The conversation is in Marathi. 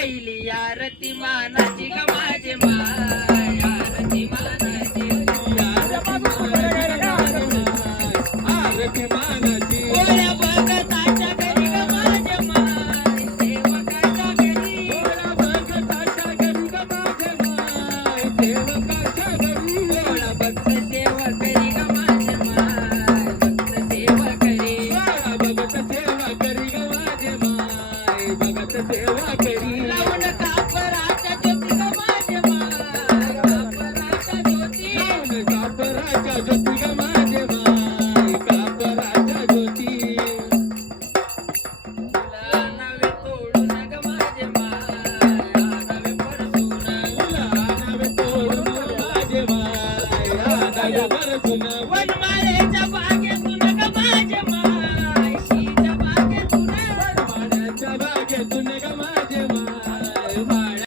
पहिली आरती मानाची ग माझे माय आरती मानाची आरती मानाची ओळ्या भगताच्या घरी ग माझे माय सेवकाच्या घरी ओळा भगताच्या घरी ग माझे माय सेवकाच्या घरी ओळा भक्त सेवा करी ग माझे माय भक्त सेवा करी ओळा भगत सेवा करी ग माझे माय भगत सेवा करी लावून कापराच्या ज्योती ग माझे माय कापराच्या ज्योती लावून कापराच्या ज्योती ग माझे माय कापराच्या ज्योती तुला नवे तोडून ग माझे माय नवे परतून नावे तोडून माझे माय नावे परतून वनमाळेच्या बागेतून ग माझे माय शीच्या बागेतून वनमाळ्याच्या बागेतून ग